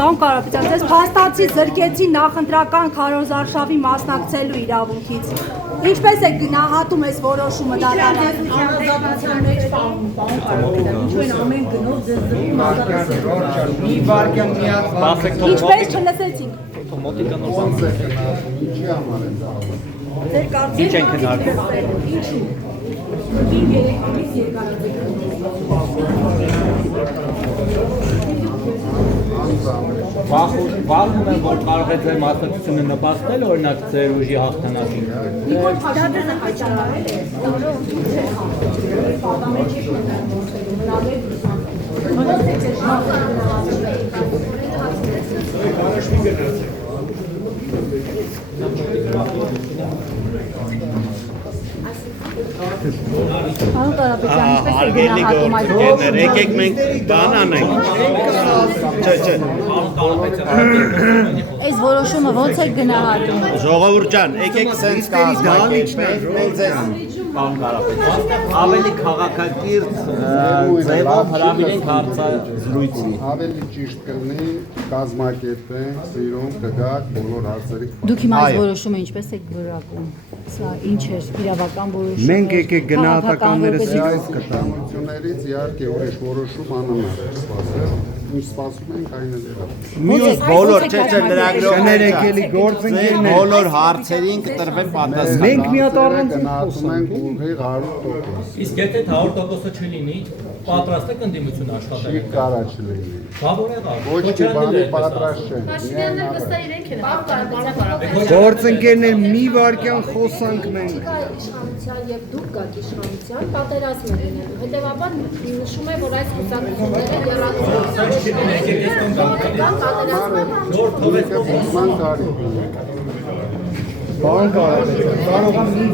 Պարոն Կարապետյան, ձեզ փաստացի զրկեցի նախընտրական քարոզարշավի մասնակցելու իրավունքից։ Ինչպես եք գնահատում այս որոշումը դատարանության մեջ, պարոն Կարապետյան, ինչու են ամեն գնով ձեզ զրկում մի վարքյան միացված։ Ինչպես չլսեցինք։ Ձեր կարծիքն Ինչ են քննարկում։ Ինչու։ Ինչ երեքից երկարաձգ։ Վախում եմ, որ կարող է ձեր մասնակցությունը նպաստել օրինակ ձեր ուժի հաղթանակին։ Նիկոլ Փաշինյանը հայտարարել է, Պարոն Կարապետյան, ինչպես եք գնահատում այդ որոշումը։ Եկեք մենք բան անենք։ Չէ։ Այս որոշումը ո՞նց եք գնահատում։ Ժողովուրդ ջան, եկեք սենց կազմակերպենք, մենք ձեզ Պարոն Կարապետյան, ավելի քաղաքակիրթ ձևով հրավիրենք հարցազրույցի։ Ավելի ճիշտ կլինի կազմակերպենք, սիրուն կգաք բոլոր հարցերի։ Դուք հիմա այս որոշումը ինչպես եք որակում։ Սա ինչ է իրավական որոշում։ Մենք եկեք գնահատականները Այս կշտամություններից իհարկե ուրիշ որոշում անհնար է սպասել։ Ինչ սպասում ենք այն է դեռ։ մյուս բոլոր չէ լրագրող Ներեկելի գործընկերներ բոլոր հարցերին կտրվեն պատասխան։ մենք մի հատ առանց Գնահատում ենք ուղիղ 100%։ Իսկ եթե 100%-ը չլինի, պատրաստ եք ընդդիմություն Չի աշխատել։ կարա չլինի։ Բա որ եղավ։ Ոչ մի բանի պատրաստ չեն։ գործընկերներ մի վարքյան խոսանք մենք Իշխանության եւ դուք գաք իշխանության պատերազմ է լինելու։ Հետևաբար նշում է, որ այս կուսակցությունները Նոր թողեց Ման կարի։ բան կարող է կարող է մի